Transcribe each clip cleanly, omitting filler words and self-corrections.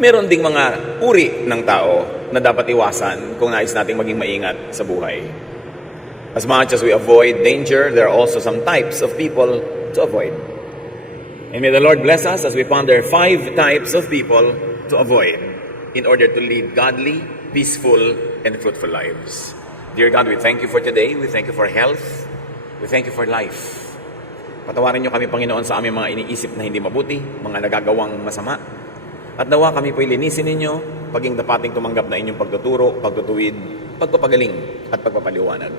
meron ding mga uri ng tao na dapat iwasan kung nais nating maging maingat sa buhay. As much as we avoid danger, there are also some types of people to avoid. And may the Lord bless us as we ponder 5 types of people to avoid in order to lead godly, peaceful, and fruitful lives. Dear God, we thank you for today. We thank you for health. We thank you for life. Patawarin niyo kami, Panginoon, sa aming mga iniisip na hindi mabuti, mga nagagawang masama. At nawa kami po'y linisin ninyo, paging dapating tumanggap na inyong pagtuturo, pagtutuwid, pagpapagaling, at pagpapaliwanag.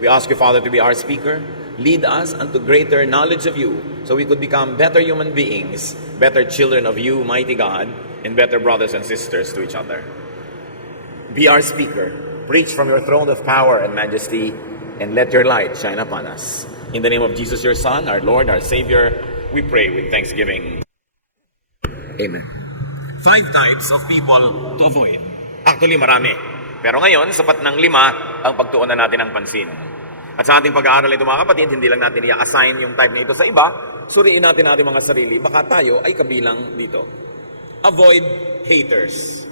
We ask you, Father, to be our speaker. Lead us unto greater knowledge of you, so we could become better human beings, better children of you, mighty God, and better brothers and sisters to each other. Be our speaker. Preach from your throne of power and majesty, and let your light shine upon us. In the name of Jesus, your Son, our Lord, our Savior, we pray with thanksgiving. Amen. 5 types of people to avoid. Actually, marami. Pero ngayon, sapat ng 5 ang pagtuunan natin ng pansin. At sa ating pag-aaral ito, mga kapatid, hindi lang natin i-assign yung type na ito sa iba. Suriin natin ating mga sarili. Baka tayo ay kabilang dito. Avoid haters.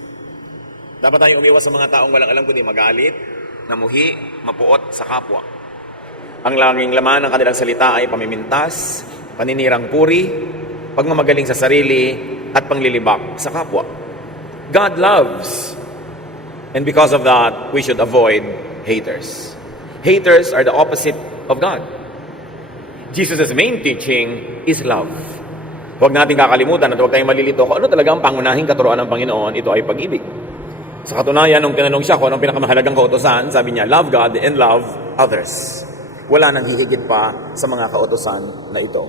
Dapat tayong umiwas sa mga taong walang alam kundi magalit, namuhi, mapuot sa kapwa. Ang laging laman ng kanilang salita ay pamimintas, paninirang puri, pagmamagaling sa sarili, at panglilibak sa kapwa. God loves. And because of that, we should avoid haters. Haters are the opposite of God. Jesus' main teaching is love. Huwag natin kakalimutan at huwag tayong malilito kung ano talaga ang pangunahing katuruan ng Panginoon, ito ay pag-ibig. Sa katunayan, nung tinanong siya kung anong pinakamahalagang kautusan, sabi niya, love God and love others. Wala nang hihigit pa sa mga kautusan na ito.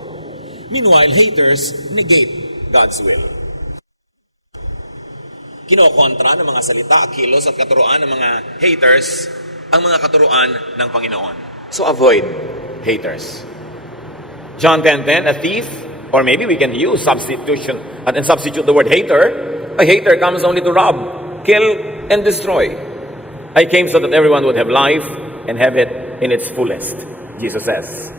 Meanwhile, haters negate God's will. Kinokontra ng mga salita, kilos at katuruan ng mga haters ang mga katuruan ng Panginoon. So avoid haters. John 10:10, a thief, or maybe we can use substitution and substitute the word hater. A hater comes only to rob, kill, and destroy. I came so that everyone would have life and have it in its fullest, Jesus says.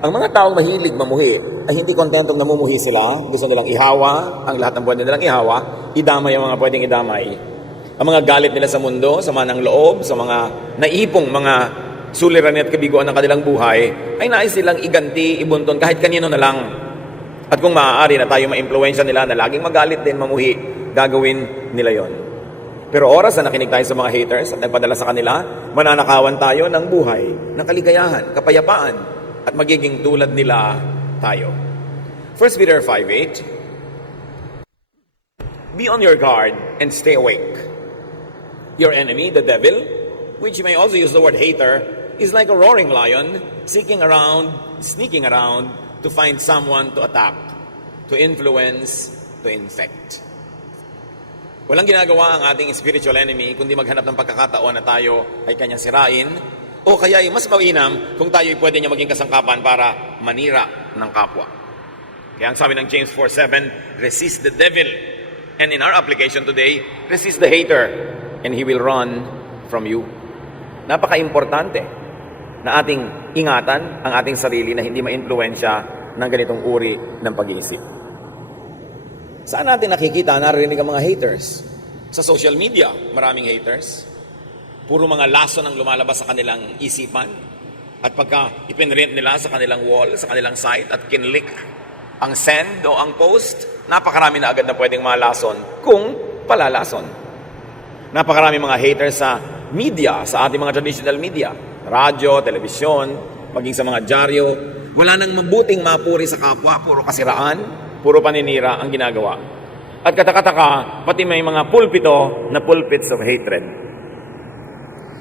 Ang mga taong mahilig mamuhi ay hindi kontentong namumuhi sila. Gusto nilang ihawa, ang lahat ng pwede nilang ihawa, idamay ang mga pwedeng idamay. Ang mga galit nila sa mundo, sama ng loob, sa mga naipong mga suliranin at kabiguan ng kanilang buhay, ay nais silang iganti, ibunton kahit kanino na lang. At kung maaari na tayo ma-impluwensya nila na laging magalit din, mamuhi, gagawin nila yon. Pero oras na nakinig tayo sa mga haters at nagpadala sa kanila, mananakawan tayo ng buhay, ng kaligayahan, kapayapaan, at magiging tulad nila tayo. 1 Peter 5:8, be on your guard and stay awake. Your enemy, the devil, which you may also use the word hater, is like a roaring lion, sneaking around to find someone to attack, to influence, to infect. Walang ginagawa ang ating spiritual enemy kundi maghanap ng pagkakataon na tayo ay kanyang sirain, o kaya ay mas mainam kung tayo ay pwede niya maging kasangkapan para manira ng kapwa. Kaya ang sabi ng James 4:7, resist the devil. And in our application today, resist the hater, and he will run from you. Napaka-importante na ating ingatan ang ating sarili na hindi ma-impluwensya ng ganitong uri ng pag-iisip. Saan natin nakikita, narinig ang mga haters? Sa social media, maraming haters. Puro mga lason ang lumalabas sa kanilang isipan. At pagka ipinrint nila sa kanilang wall, sa kanilang site, at kinlik ang send o ang post, napakarami na agad na pwedeng malason kung palalason. Napakarami mga haters sa media, sa ating mga traditional media, radyo, telebisyon, maging sa mga dyaryo. Wala nang mabuting mapuri sa kapwa, puro kasiraan, puro paninira ang ginagawa. At katakataka, pati may mga pulpito na pulpits of hatred,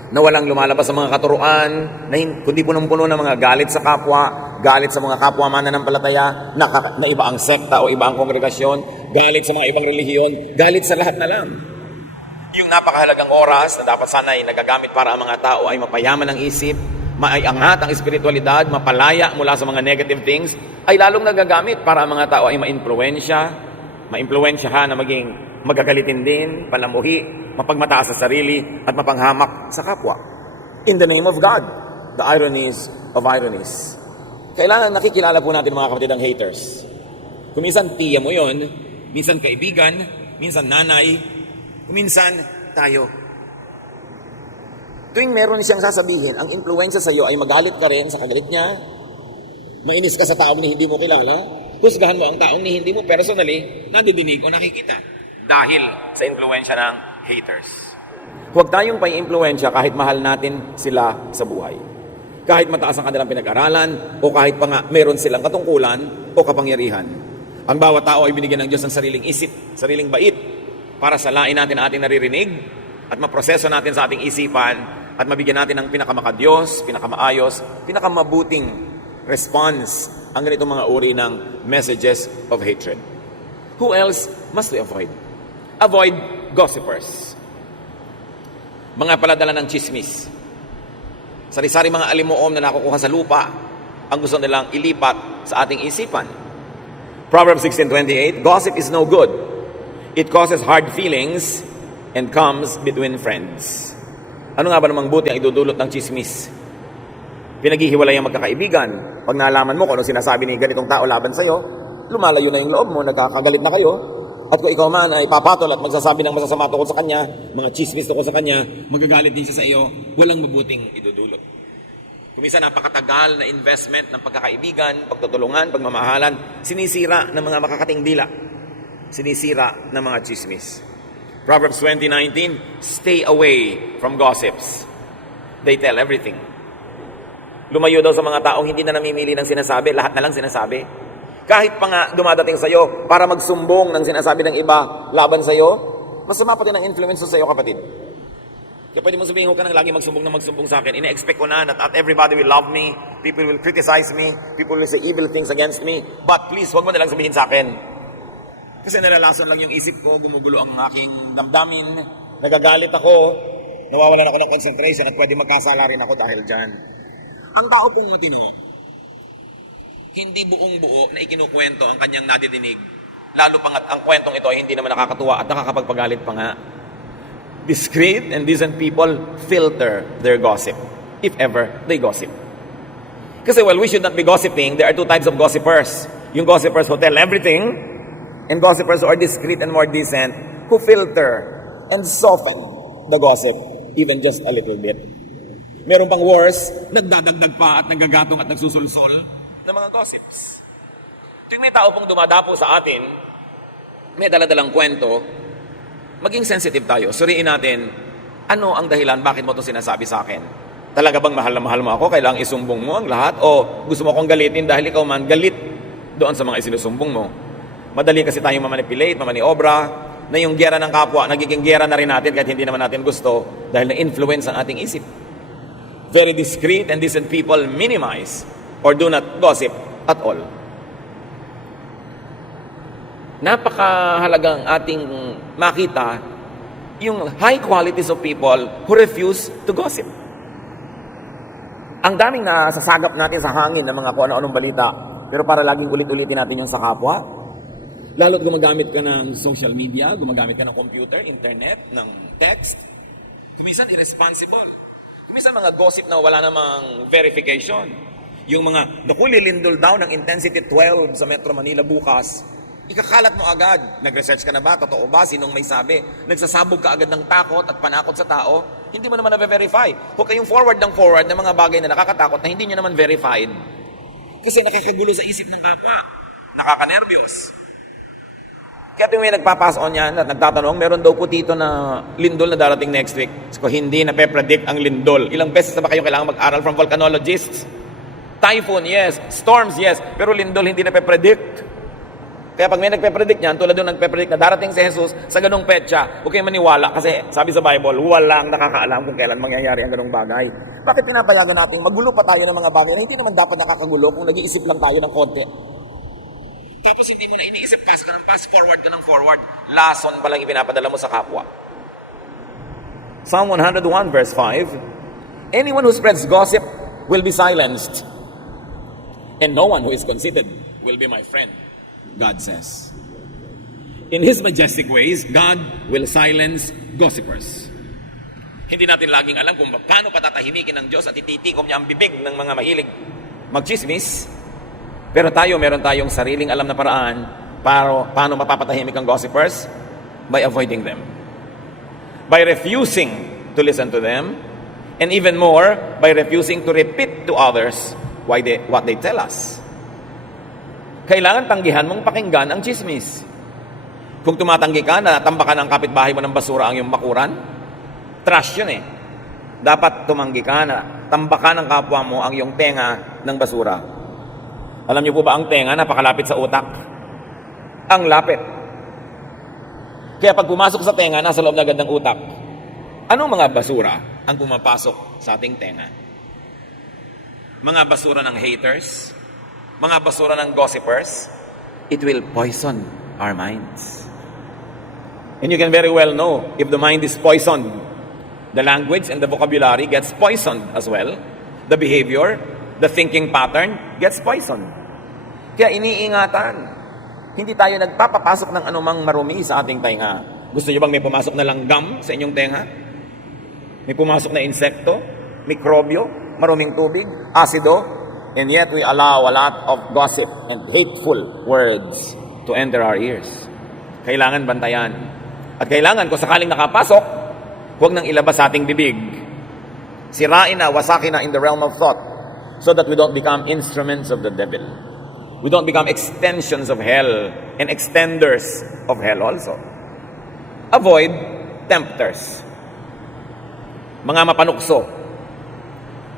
na walang lumalabas sa mga katuruan, kundi punong-puno ng mga galit sa kapwa, galit sa mga kapwa mananampalataya, na iba ang sekta o iba ang kongregasyon, galit sa mga ibang relihiyon, galit sa lahat na lang. Yung napakahalagang oras na dapat sana ay nagagamit para ang mga tao ay mapayaman ang isip, maiangat ang espiritualidad, mapalaya mula sa mga negative things, ay lalong nagagamit para ang mga tao ay maimpluwensyahan na maging magagalitin din, panamuhi, mapagmataas sa sarili, at mapanghamak sa kapwa. In the name of God, the ironies of ironies. Kailangan nakikilala po natin mga kapatid ang haters. Kung minsan tiya mo yon, minsan kaibigan, minsan nanay, minsan tayo. Tuwing meron siyang sasabihin, ang influensya sa iyo ay magalit ka rin sa kagalit niya, mainis ka sa taong ni hindi mo kilala, husgahan mo ang taong ni hindi mo personally nadidinig o nakikita dahil sa influensya ng haters. Huwag tayong pang-influensya kahit mahal natin sila sa buhay. Kahit mataas ang kanilang pinag-aralan o kahit pa nga meron silang katungkulan o kapangyarihan. Ang bawat tao ay binigyan ng Diyos ng sariling isip, sariling bait para salain natin ang ating naririnig at maproseso natin sa ating isipan at mabigyan natin ng pinakamakadiyos, pinakamaayos, pinakamabuting response ang ganitong mga uri ng messages of hatred. Who else must we avoid? Avoid gossipers. Mga paladala ng chismis. Sari-sari mga alimuom na nakukuha sa lupa ang gusto nilang ilipat sa ating isipan. Proverbs 16:28, gossip is no good. It causes hard feelings and comes between friends. Ano nga ba namang buti ang idudulot ng chismis? Pinaghihiwalay ang magkakaibigan. Pag nalaman mo kung ano sinasabi ni ganitong tao laban sa'yo, lumalayo na yung loob mo, nagkakagalit na kayo. At kung ikaw man ay papatol at magsasabi ng masasama tungkol sa kanya, mga chismis tungkol sa kanya, magagalit din siya sa iyo, walang mabuting idudulot. Kumisa napakatagal na investment ng pagkakaibigan, pagtutulungan, pagmamahalan, sinisira ng mga makakating dila. Sinisira ng mga chismis. Proverbs 20:19, stay away from gossips. They tell everything. Lumayo daw sa mga taong hindi na namimili ng sinasabi, lahat na lang sinasabi. Kahit pa nga dumadating sa iyo para magsumbong ng sinasabi ng iba laban sa iyo, masama pa din ang influence sa iyo, kapatid. Kaya pwede mong sabihin ko ka nang lagi magsumbong sa akin. Ina-expect ko na that everybody will love me, people will criticize me, people will say evil things against me, but please, huwag mo na lang sabihin sa akin. Kasi nalalason lang yung isip ko, gumugulo ang aking damdamin, nagagalit ako, nawawalan ako ng concentration at pwede magkasala rin ako dahil dyan. Ang tao pong matino, hindi buong buo na ikinukwento ang kanyang nadidinig, lalo pangat ang kwentong ito ay hindi naman nakakatuwa at nakakapagpagalit pa nga. Discreet and decent people filter their gossip, if ever they gossip. Kasi we should not be gossiping. There are two types of gossipers. Yung gossipers who tell everything, and gossipers who are discreet and more decent, who filter and soften the gossip even just a little bit. Meron pang worse, nagdadagdag pa at nagagatong at nagsusulsol ng mga gossips. Tuwing may tao pong dumadapo sa atin, may daladalang kwento, maging sensitive tayo. Suriin natin, ano ang dahilan, bakit mo ito sinasabi sa akin? Talaga bang mahal na mahal mo ako? Kailangang isumbong mo ang lahat? O gusto mo akong galitin dahil ikaw man galit doon sa mga isinusumbong mo? Madali kasi tayong mamanipulate, mamaniobra, na yung gera ng kapwa, nagiging gera na rin natin kahit hindi naman natin gusto dahil na-influence ang ating isip. Very discreet and decent people minimize or do not gossip at all. Napakahalagang ating makita yung high qualities of people who refuse to gossip. Ang daming nasasagap natin sa hangin ng mga kung ano-anong balita, pero para laging ulit-ulitin natin yung sa kapwa. Lalo't gumagamit ka ng social media, gumagamit ka ng computer, internet, ng text. Kuminsan irresponsible. Kuminsan mga gossip na wala namang verification. Yung mga, lilindol daw ng intensity 12 sa Metro Manila bukas, ikakalat mo agad. Nag-research ka na ba? Totoo ba? Sinong may sabi? Nagsasabog ka agad ng takot at panakot sa tao? Hindi mo naman na-verify. Huwag kayong forward ng mga bagay na nakakatakot na hindi nyo naman verified. Kasi nakakagulo sa isip ng kapwa. Nakakanervyos. Kaya tuwing may nagpapass on yan at nagtatanong, meron daw po dito na lindol na darating next week. So, hindi na pe-predict ang lindol. Ilang beses na ba kayong kailangan mag-aral from volcanologists? Typhoon, yes. Storms, yes. Pero lindol, hindi na pe-predict. Kaya pag may nagpe-predict yan, tulad yung nagpe-predict na darating si Jesus sa ganung petsa, huwag kayong maniwala kasi sabi sa Bible, walang nakakaalam kung kailan mangyayari ang ganung bagay. Bakit pinapayagan natin? Magulo pa tayo ng mga bagay na hindi naman dapat nakakagulo kung nag-iisip lang tayo ng konti. Tapos hindi mo na iniisip, pass ka ng pass, forward ka ng forward. Lason pa lang ipinapadala mo sa kapwa. Psalm 101 verse 5, anyone who spreads gossip will be silenced, and no one who is conceited will be my friend, God says. In His majestic ways, God will silence gossipers. Hindi natin laging alam kung paano patatahimikin ng Diyos at ititikom niya ang bibig ng mga mahilig magchismis. Pero meron tayong sariling alam na paraan para paano mapapatahimik ang gossipers. By avoiding them. By refusing to listen to them, and even more, by refusing to repeat to others what they tell us. Kailangan tanggihan mong pakinggan ang chismis. Kung tumatanggi ka na tambakan ng kapitbahay mo ng basura ang iyong bakuran, trash yun eh. Dapat tumanggi ka na tambakan ng kapwa mo ang iyong tenga ng basura. Alam niyo po ba ang tenga napakalapit sa utak? Ang lapit. Kaya pag pumasok sa tenga, nasa loob na agad ng utak. Anong mga basura ang pumapasok sa ating tenga? Mga basura ng haters, mga basura ng gossipers, it will poison our minds. And you can very well know if the mind is poisoned. The language and the vocabulary gets poisoned as well. The behavior, the thinking pattern gets poisoned. Kaya iniingatan. Hindi tayo nagpapapasok ng anumang marumi sa ating tenga. Gusto niyo bang may pumasok na langgam sa inyong tenga? May pumasok na insekto, mikrobyo, maruming tubig, asido, and yet we allow a lot of gossip and hateful words to enter our ears. Kailangan bantayan. At kailangan kung sakaling nakapasok, huwag nang ilabas sa ating bibig. Sirain na, wasakin na in the realm of thought so that we don't become instruments of the devil. We don't become extensions of hell and extenders of hell also. Avoid tempters. Mga mapanukso.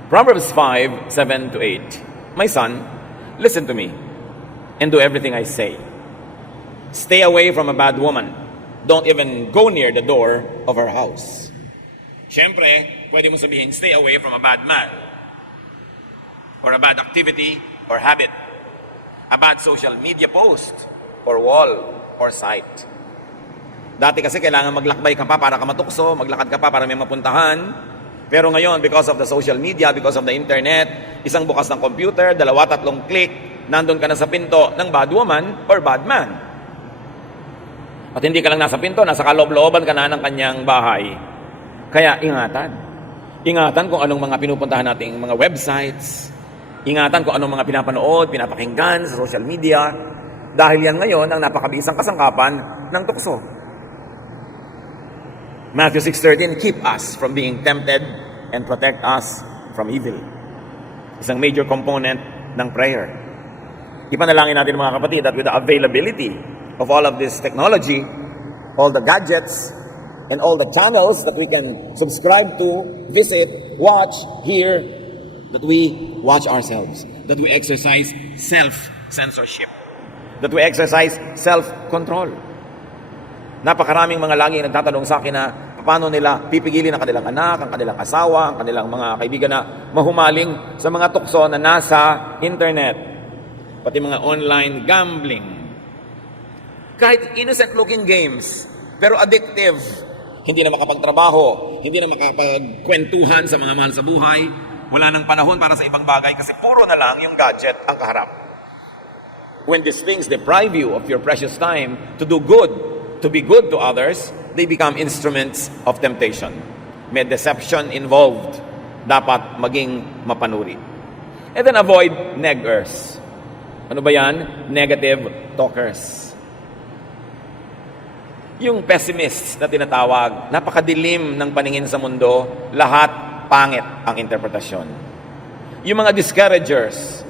Proverbs 5:7-8. My son, listen to me and do everything I say. Stay away from a bad woman. Don't even go near the door of her house. Siyempre, pwede mo sabihin, stay away from a bad man or a bad activity or habit, a bad social media post or wall or site. Dati kasi kailangan maglakbay ka pa para ka matukso, maglakad ka pa para may mapuntahan. Pero ngayon, because of the social media, because of the internet, isang bukas ng computer, 2-3 click, nandun ka na sa pinto ng bad woman or bad man. At hindi ka lang nasa pinto, nasa kaloob-looban ka na ng kanyang bahay. Kaya ingatan. Ingatan kung anong mga pinupuntahan nating mga websites. Ingatan kung anong mga pinapanood, pinapakinggan sa social media. Dahil yan ngayon ang napakabisang kasangkapan ng tukso. Matthew 6:13, keep us from being tempted and protect us from evil. Isang major component ng prayer. Ipanalangin natin mga kapatid that with the availability of all of this technology, all the gadgets, and all the channels that we can subscribe to, visit, watch, hear, that we watch ourselves, that we exercise self-censorship, that we exercise self-control. Napakaraming mga lagi nagtatanong sa akin na paano nila pipigilin ang kanilang anak, ang kanilang asawa, ang kanilang mga kaibigan na mahumaling sa mga tukso na nasa internet. Pati mga online gambling. Kahit innocent looking games, pero addictive. Hindi na makapagtrabaho, hindi na makapagkwentuhan sa mga mahal sa buhay. Wala nang panahon para sa ibang bagay kasi puro na lang yung gadget ang kaharap. When these things deprive you of your precious time to do good, to be good to others, they become instruments of temptation. May deception involved. Dapat maging mapanuri. And then avoid neggers. Ano ba yan? Negative talkers. Yung pessimists na tinatawag, napakadilim ng paningin sa mundo, lahat pangit ang interpretasyon. Yung mga discouragers,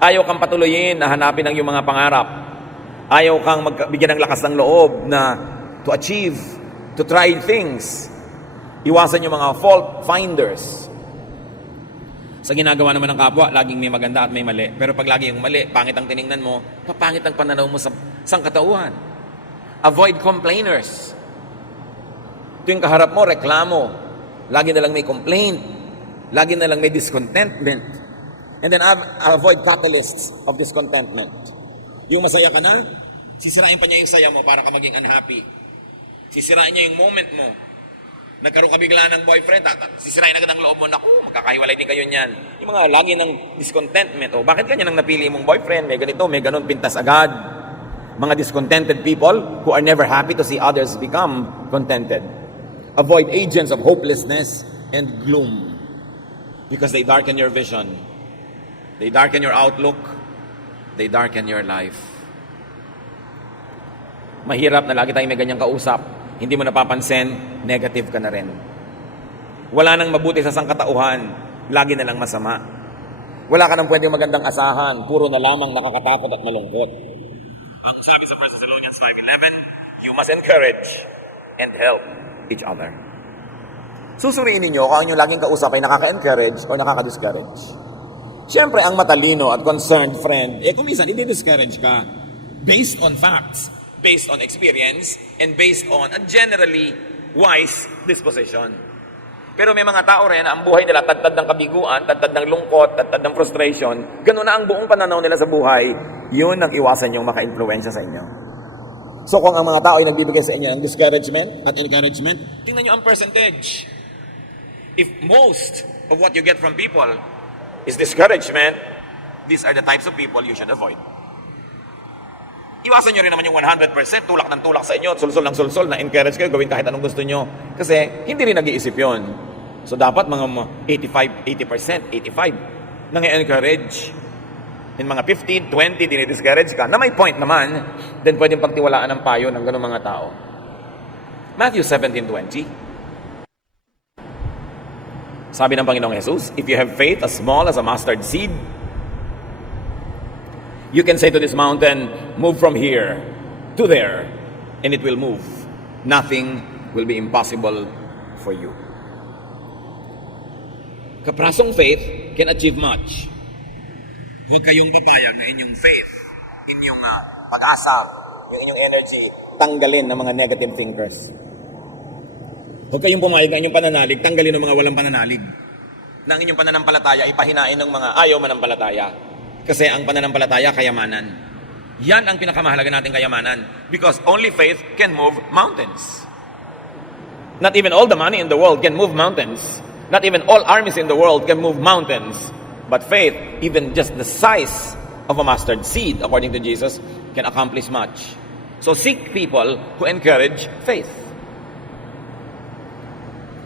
ayaw kang patuloyin na hanapin ang iyong mga pangarap. Ayaw kang magbigyan ng lakas ng loob na to achieve, to try things. Iwasan yung mga fault finders. Sa ginagawa naman ng kapwa, laging may maganda at may mali. Pero pag lagi yung mali, pangit ang tiningnan mo, papangit ang pananaw mo sa sangkatauhan. Avoid complainers. Ito yung kaharap mo, reklamo. Lagi na lang may complaint. Lagi na lang may discontentment. And then avoid catalysts of discontentment. Yung masaya ka na, sisirain pa niya yung saya mo para ka maging unhappy. Sisirain niya yung moment mo. Nagkaroon ka bigla ng boyfriend, sisirain agad ang loob mo, naku, magkakahiwalay din kayo niyan. Yung mga lagi ng discontentment, bakit ganyan ang napili mong boyfriend? May ganito, may ganun, pintas agad. Mga discontented people who are never happy to see others become contented. Avoid agents of hopelessness and gloom because they darken your vision. They darken your outlook. They darken your life. Mahirap na lagi tayong may ganyang kausap. Hindi mo napapansin, negative ka na rin. Wala nang mabuti sa sangkatauhan, lagi na lang masama. Wala ka nang pwedeng magandang asahan, puro na lamang nakakatakot at malungkot. Ang sabi sa 1 Thessalonians 5:11, you must encourage and help each other. Susuriin ninyo kung ang inyong laging kausap ay nakaka-encourage o nakaka-discourage. Siyempre, ang matalino at concerned friend, kung minsan, hindi discourage ka based on facts, based on experience, and based on a generally wise disposition. Pero may mga tao rin na ang buhay nila tadtad ng kabiguan, tadtad ng lungkot, tadtad ng frustration. Ganun na ang buong pananaw nila sa buhay. Yun ang iwasan yung maka-influensya sa inyo. So kung ang mga tao ay nagbibigay sa inyo ng discouragement at encouragement, tingnan nyo ang percentage. If most of what you get from people is discouragement, these are the types of people you should avoid. Iwasan nyo rin naman yung 100%, tulak ng tulak sa inyo, sulsol ng sulsol, na encourage kayo, gawin kahit anong gusto nyo. Kasi hindi rin nag-iisip yun. So dapat mga 85%, 85% nang-encourage. In mga 15, 20, dinidiscourage ka, na may point naman, then pwedeng pagtiwalaan ng payo ng ganung mga tao. Matthew 17:20. Sabi ng Panginoong Jesus, if you have faith as small as a mustard seed, you can say to this mountain, move from here to there, and it will move. Nothing will be impossible for you. Kaprasong faith can achieve much. Huwag kayong papayag na inyong faith, inyong pag-asa, yung inyong energy, tanggalin ng mga negative thinkers. Huwag kayong pumayag na inyong pananalig, tanggalin ng mga walang pananalig. Na ang inyong pananampalataya, ipahinain ng mga ayaw manampalataya. Kasi ang pananampalataya, kayamanan. Yan ang pinakamahalaga nating kayamanan. Because only faith can move mountains. Not even all the money in the world can move mountains. Not even all armies in the world can move mountains. But faith, even just the size of a mustard seed, according to Jesus, can accomplish much. So seek people who encourage faith.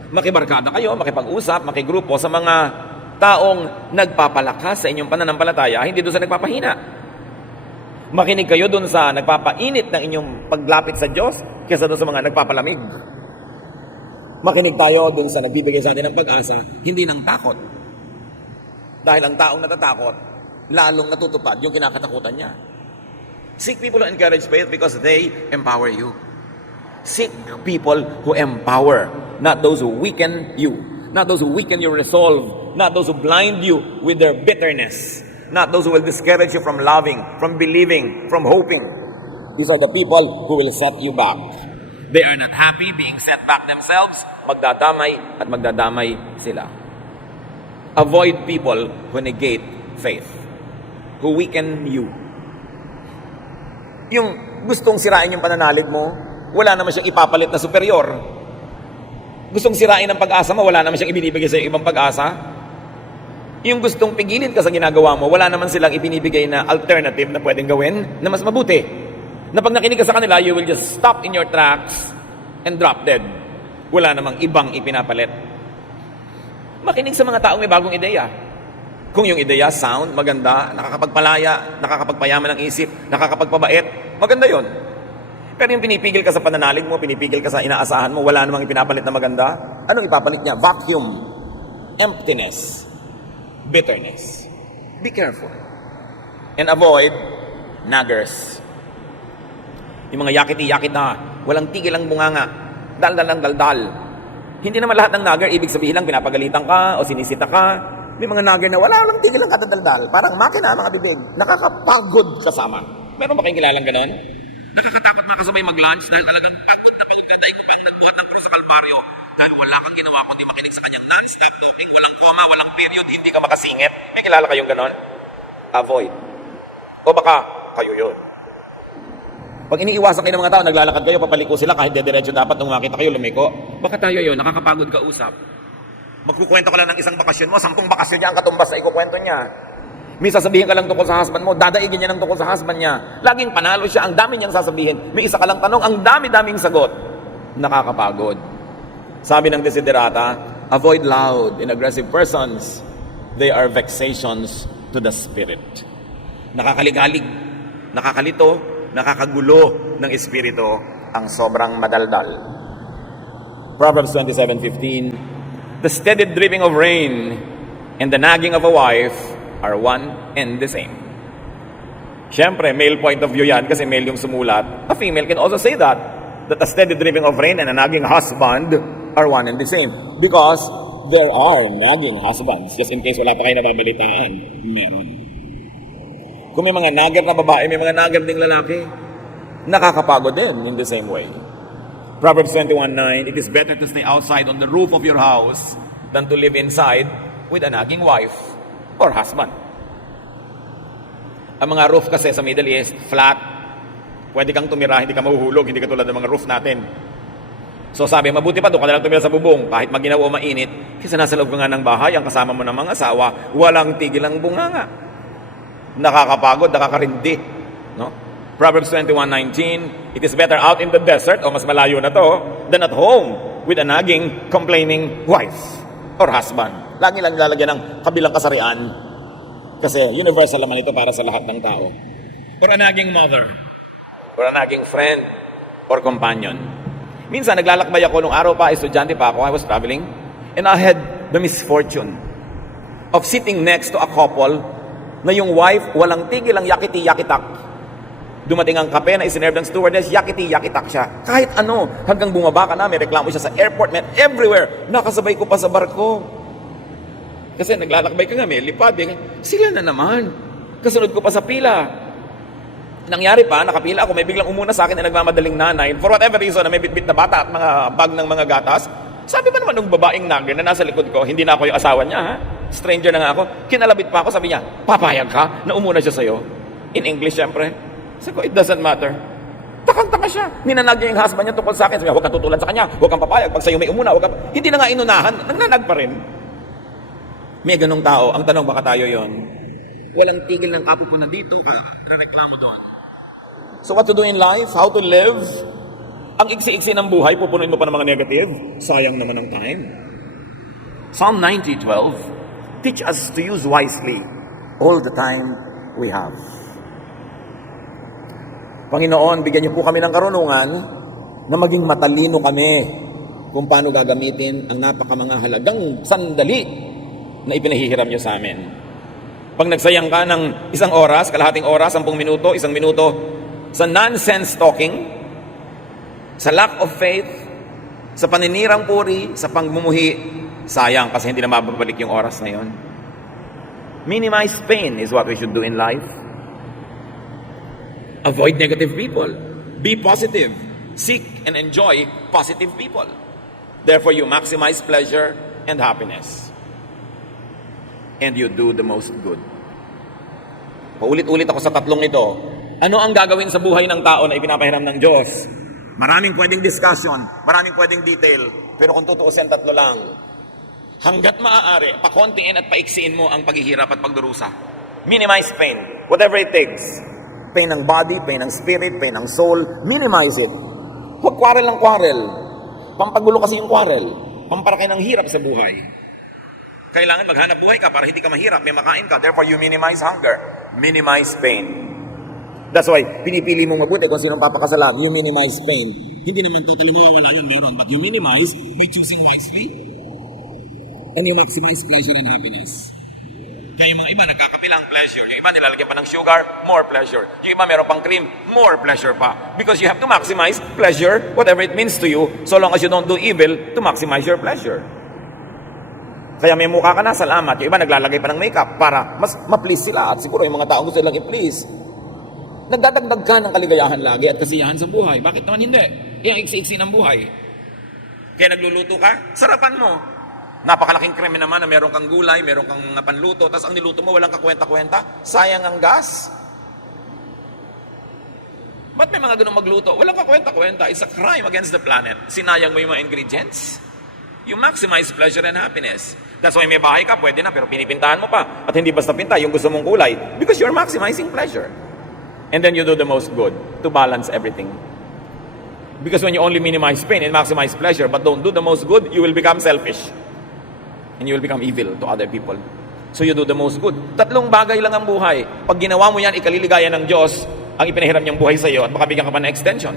Makibarkada kayo, makipag-usap, makigrupo sa mga taong nagpapalakas sa inyong pananampalataya, hindi doon sa nagpapahina. Makinig kayo doon sa nagpapainit ng inyong paglapit sa Diyos kaysa doon sa mga nagpapalamig. Makinig tayo doon sa nagbibigay sa atin ng pag-asa, hindi ng takot. Dahil ang taong natatakot, lalong natutupad yung kinakatakutan niya. Seek people who encourage faith because they empower you. Seek people who empower, not those who weaken you. Not those who weaken your resolve. Not those who blind you with their bitterness. Not those who will discourage you from loving, from believing, from hoping. These are the people who will set you back. They are not happy being set back themselves. Magdadamay at magdadamay sila. Avoid people who negate faith, who weaken you. Yung gustong sirain yung pananalig mo, wala naman siyang ipapalit na superior. Gustong sirain ang pag-asa mo, wala naman siyang ibinibigay sa ibang pag-asa. Yung gustong pigilin ka sa ginagawa mo, wala naman silang ibinibigay na alternative na pwedeng gawin na mas mabuti. Na pag nakinig ka sa kanila, you will just stop in your tracks and drop dead. Wala namang ibang ipinapalit. Makinig sa mga taong may bagong ideya. Kung yung ideya sound, maganda, nakakapagpalaya, nakakapagpayaman ng isip, nakakapagpabait, maganda yon. Pero yung pinipigil ka sa pananalig mo, pinipigil ka sa inaasahan mo, wala namang ipinapalit na maganda, anong ipapalit niya? Vacuum, emptiness, bitterness. Be careful. And avoid naggers. Yung mga yakiti-yakit na, walang tigil ang bunganga, daldal ang daldal. Hindi naman lahat ng nagger, ibig sabihin lang pinapagalitan ka o sinisita ka. May mga nagger na wala lang tigil ang kadadaldal. Parang makina, mga bibig. Nakakapagod kasama. Meron ba kayong kilalang ganun? Nakakatakot makasabay mag-lunch dahil talagang pagod na pagod ka. Dahil ko pang nagbuhat ng krus sa Kalbaryo. Dahil wala kang ginawa kundi makinig sa kanyang non-stop talking, walang comma, walang period, hindi ka makasingit. May kilala kayong ganon? Avoid. O baka kayo yun. Pag iniiwasan kayo ng mga tao, naglalakad kayo, papaliko sila kahit dediretso dapat nung makita kayo, lumiko. Baka tayo yun, nakakapagod ka usap. Magkukwento ka lang ng isang bakasyon mo, 10 bakasyon niya ang katumbas sa ikukwento niya. May sasabihin ka lang tungkol sa husband mo, dadaigin niya ng tungkol sa husband niya. Laging panalo siya, ang dami niyang sasabihin. May isa ka lang tanong, ang dami-daming sagot. Nakakapagod. Sabi ng Desiderata, avoid loud and aggressive persons. They are vexations to the spirit. Nakakaligalig, nakakalito, nakakagulo ng espiritu ang sobrang madaldal. Proverbs 27:15, the steady dripping of rain and the nagging of a wife are one and the same. Siyempre, male point of view yan kasi male yung sumulat. A female can also say that a steady dripping of rain and a nagging husband are one and the same. Because there are nagging husbands. Just in case wala pa kayo nababalitaan, meron. Kung may mga nagger na babae, may mga nagger ding lalaki, nakakapagod din in the same way. Proverbs 21:9, it is better to stay outside on the roof of your house than to live inside with a nagging wife or husband. Ang mga roof kasi sa Middle East, flat. Pwede kang tumira, hindi ka mahuhulog, hindi ka tulad ng mga roof natin. So sabi, mabuti pa doon ka na lang tumira sa bubong, kahit maginaw o mainit, kasi nasa loob ka nga ng bahay, ang kasama mo ng mga asawa, walang tigil ang bunganga. Nakakapagod, nakakarindi. No? Proverbs 21:19, it is better out in the desert, o mas malayo na to, than at home with a nagging, complaining wife or husband. Lagi lang lalagyan ng kabilang kasarian. Kasi universal naman ito para sa lahat ng tao. Or a nagging mother. Or a nagging friend. Or companion. Minsan, naglalakbay ako nung araw pa, estudyante pa ako, I was traveling, and I had the misfortune of sitting next to a couple na yung wife, walang tigil ang yakiti-yakitak. Dumating ang kape na isinerve ng stewardess, yakiti-yakitak siya. Kahit ano, hanggang bumaba ka na, may reklamo siya sa airport, man, everywhere. Nakasabay ko pa sa barko. Kasi naglalakbay ka nga, may lipad. Sila na naman. Kasunod ko pa sa pila. Nangyari pa, nakapila ako, may biglang umuna sa akin na nagmamadaling nanay. For whatever reason, na may bitbit na bata at mga bag ng mga gatas. Sabi ba naman ng babaeng nagger na nasa likod ko, hindi na ako yung asawa niya, ha? Stranger na nga ako. Kinalabit pa ako, sabi niya, papayag ka na umuna siya sa'yo? In English, syempre. Sabi ko, it doesn't matter. Takang-taka siya. Ninanag niya yung husband niya tungkol sa akin. Sabi niya, huwag kang tutulan sa kanya, huwag kang papayag. Pag sa'yo may umuna, huwag kang... Hindi na nga inunahan, nagnanag pa rin. May ganong tao. Ang tanong, baka tayo yon. Walang tigil ng apo ko na dito, reklamo doon. So what to do in life? How to live? Ang iksi-iksi ng buhay, pupunuin mo pa ng mga negative. Sayang naman ang time. Psalm 90:12, teach us to use wisely all the time we have. Panginoon, bigyan niyo po kami ng karunungan na maging matalino kami kung paano gagamitin ang napakamanga halagang sandali na ipinahihiram niyo sa amin. Pag nagsayang ka ng 1 oras, kalahating oras, 10 minuto, 1 minuto, sa nonsense talking, sa lack of faith, sa paninirang puri, sa pangmumuhi, sayang kasi hindi na mababalik yung oras na yon. Minimize pain is what we should do in life. Avoid negative people. Be positive. Seek and enjoy positive people. Therefore, you maximize pleasure and happiness. And you do the most good. Paulit-ulit ako sa tatlong ito. Ano ang gagawin sa buhay ng tao na ipinapahiram ng Diyos? Maraming pwedeng discussion, maraming pwedeng detail, pero kung tutuusin, tatlo lang. Hanggat maaari, pakontiin at paiksiin mo ang paghihirap at pagdurusa. Minimize pain, whatever it takes. Pain ng body, pain ng spirit, pain ng soul, minimize it. Huwag quarrel ng quarrel. Pampagulo kasi yung quarrel. Pamparaki ng hirap sa buhay. Kailangan maghanap buhay ka para hindi ka mahirap, may makain ka. Therefore, you minimize hunger. Minimize pain. That's why, pinipili mong mabuti kung sinong papakasalan. You minimize pain. Hindi naman totally mawawala yung meron, but you minimize by choosing wisely. And you maximize pleasure and happiness. Kaya yung mga iba, nagkakabilang pleasure. Yung iba, nilalagyan pa ng sugar, more pleasure. Yung iba, meron pang cream, more pleasure pa. Because you have to maximize pleasure, whatever it means to you, so long as you don't do evil, to maximize your pleasure. Kaya may mukha ka na, salamat. Yung iba naglalagay pa ng makeup para mas ma-please sila. At siguro yung mga taong gusto nilang i-please. Nagdadagdag ka ng kaligayahan lagi at kasiyahan sa buhay. Bakit naman hindi? Yung iksi-iksi ng buhay. Kaya nagluluto ka, sarapan mo. Napakalaking krimen naman na meron kang gulay, meron kang panluto, tapos ang niluto mo walang kakwenta-kwenta. Sayang ang gas. Ba't may mga ganun magluto? Walang kakwenta-kwenta. It's a crime against the planet. Sinayang mo yung mga ingredients. You maximize pleasure and happiness. That's why may bahay ka, pwede na, pero pinipintahan mo pa. At hindi basta pinta, yung gusto mong kulay. Because you're maximizing pleasure. And then you do the most good to balance everything. Because when you only minimize pain and maximize pleasure, but don't do the most good, you will become selfish. And you will become evil to other people. So you do the most good. Tatlong bagay lang ang buhay. Pag ginawa mo yan, ikaliligayan ng Diyos, ang ipinahiram niyang buhay sa iyo at baka bigyan ka pa ng extension.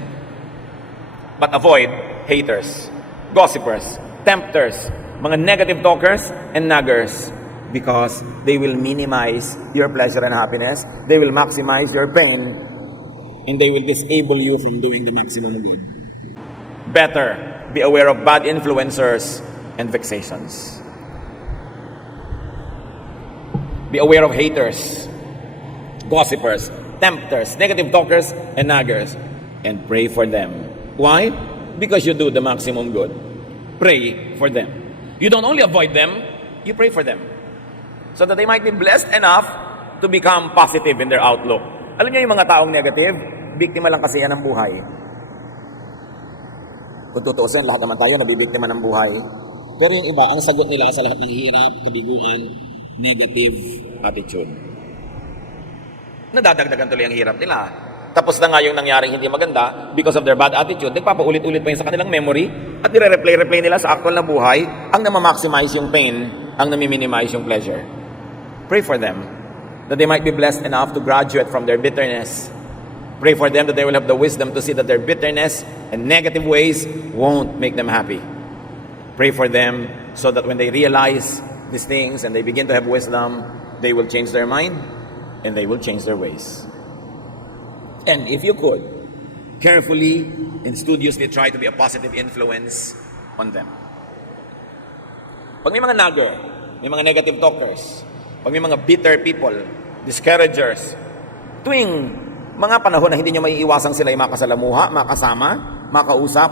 But avoid haters, gossipers, tempters, mga negative talkers and naggers, because they will minimize your pleasure and happiness, they will maximize your pain, and they will disable you from doing the maximum good. Better be aware of bad influencers and vexations. Be aware of haters, gossipers, tempters, negative talkers, and naggers, and pray for them. Why? Because you do the maximum good. Pray for them. You don't only avoid them, you pray for them. So that they might be blessed enough to become positive in their outlook. Alam niyo yung mga taong negative, biktima lang kasi yan ng buhay. Kung tutuusin, lahat naman tayo nabibiktima ng buhay. Pero yung iba, ang sagot nila sa lahat ng hirap, kabiguan, negative attitude. Nadadagdagan tuloy ang hirap nila. Tapos na nga yung nangyaring hindi maganda because of their bad attitude, nagpapaulit-ulit pa yun sa kanilang memory at nire-replay na nila sa actual na buhay ang namamaximize yung pain, ang nami-minimize yung pleasure. Pray for them that they might be blessed enough to graduate from their bitterness. Pray for them that they will have the wisdom to see that their bitterness and negative ways won't make them happy. Pray for them so that when they realize these things and they begin to have wisdom, they will change their mind and they will change their ways. And if you could, carefully and studiously try to be a positive influence on them. Pag may mga nagger, may mga negative talkers, pag may mga bitter people, discouragers, tuwing mga panahon na hindi nyo maiiwasang sila ay makasalamuha, makasama, makausap,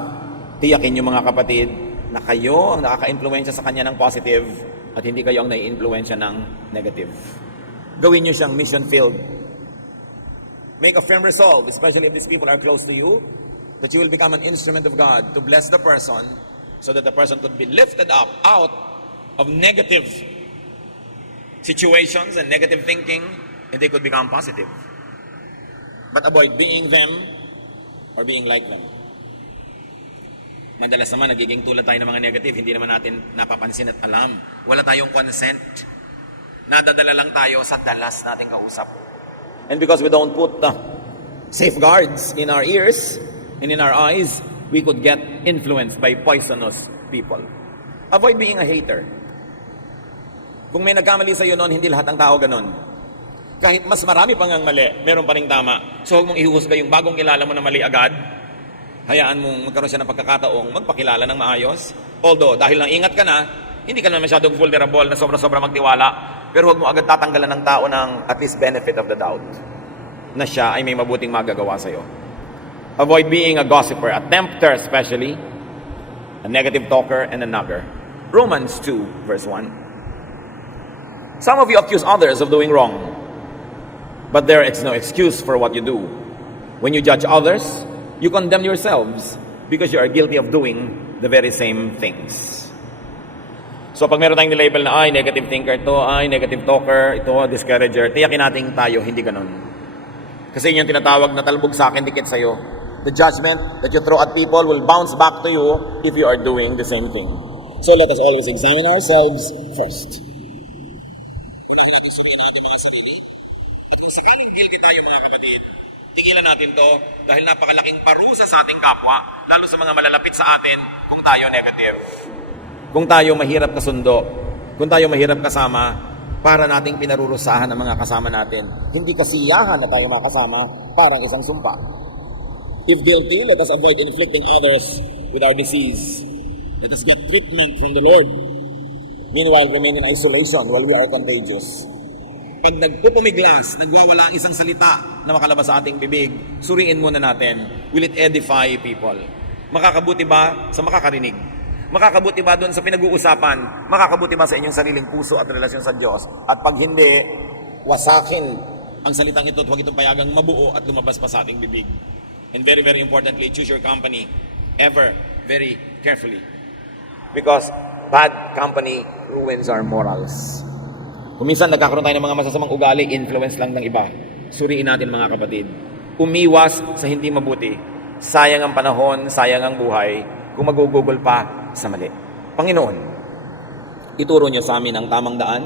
tiyakin nyo mga kapatid na kayo ang nakaka-influensya sa kanya ng positive at hindi kayo ang nai-influensya ng negative. Gawin nyo siyang mission-filled. Make a firm resolve, especially if these people are close to you, that you will become an instrument of God to bless the person so that the person could be lifted up out of negative situations and negative thinking and they could become positive. But avoid being them or being like them. Madalas naman, nagiging tulad tayo ng mga negative, hindi naman natin napapansin at alam. Wala tayong consent. Nadadala lang tayo sa dalas nating kausap. And because we don't put safeguards in our ears and in our eyes, we could get influenced by poisonous people. Avoid being a hater. Kung may nagkamali sa iyo noon, hindi lahat ng tao ganon. Kahit mas marami pang ang mali, meron pa ring tama. So huwag mong ihuhusga yung bagong kilala mo na mali agad. Hayaan mong magkaroon siya ng pagkakataong magpakilala ng maayos. Although, dahil lang ingat ka na, hindi ka naman masyadong vulnerable na sobra-sobra magtiwala. Pero huwag mo agad tatanggalan ng tao ng at least benefit of the doubt na siya ay may mabuting magagawa sa'yo. Avoid being a gossiper, a tempter especially, a negative talker, and a nagger. Romans 2, verse 1. Some of you accuse others of doing wrong, but there is no excuse for what you do. When you judge others, you condemn yourselves because you are guilty of doing the very same things. So pag meron tayong nilabel na, ay, negative thinker to, ay, negative talker, ito, discourager, tiyakin natin tayo, hindi ganun. Kasi yun yung tinatawag na talbog sa akin, dikit sa'yo. The judgment that you throw at people will bounce back to you if you are doing the same thing. So let us always examine ourselves first. Tigilan natin to dahil napakalaking parusa sa ating kapwa, lalo sa mga malalapit sa atin kung tayo negative. Kung tayo mahirap kasundo, kung tayo mahirap kasama, para nating pinarurusahan ang mga kasama natin. Hindi kasiyahan na tayo makasama, parang isang sumpa. If guilty, let us avoid inflicting others with our disease. Let us get treatment from the Lord. Meanwhile, remain in isolation while we are contagious. Pag nagpupumiglas, nagwawala ang isang salita na makalabas sa ating bibig, suriin muna natin, will it edify people? Makakabuti ba sa makakarinig? Makakabuti ba doon sa pinag-uusapan? Makakabuti ba sa inyong sariling puso at relasyon sa Diyos? At pag hindi, wasakin ang salitang ito at huwag itong payagang mabuo at lumabas pa sa ating bibig. And very, very importantly, choose your company ever very carefully. Because bad company ruins our morals. Kung minsan nagkakaroon tayo ng mga masasamang ugali, influence lang ng iba. Suriin natin mga kapatid. Umiwas sa hindi mabuti. Sayang ang panahon, sayang ang buhay, kung magugugol pa sa mali. Panginoon, ituro niyo sa amin ang tamang daan,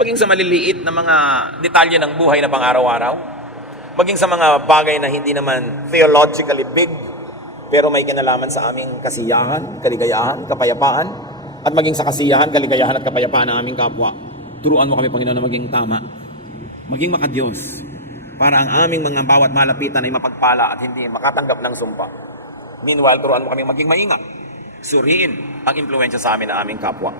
maging sa maliliit na mga detalye ng buhay na pang-araw-araw. maging sa mga bagay na hindi naman theologically big, pero may kinalaman sa aming kasiyahan, kaligayahan, kapayapaan, at maging sa kasiyahan, kaligayahan at kapayapaan ng aming kapwa. Turuan mo kami, Panginoon, na maging tama, maging makadiyos, para ang aming mga bawat malapitan ay mapagpala at hindi makatanggap ng sumpa. Meanwhile, turuan mo kami maging maingat, suriin ang impluensya sa amin ng aming kapwa.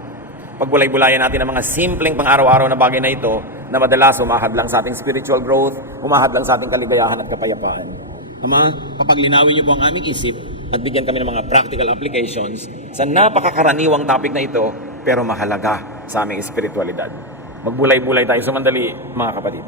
Pagbulay-bulayan natin ang mga simpleng pang-araw-araw na bagay na ito na madalas humahad lang sa ating spiritual growth, humahad lang sa ating kaligayahan at kapayapaan. Ama, kapaglinawin niyo po ang aming isip at bigyan kami ng mga practical applications sa napakakaraniwang topic na ito pero mahalaga sa aming espiritualidad. Magbulay-bulay tayo sumandali, mga kapatid.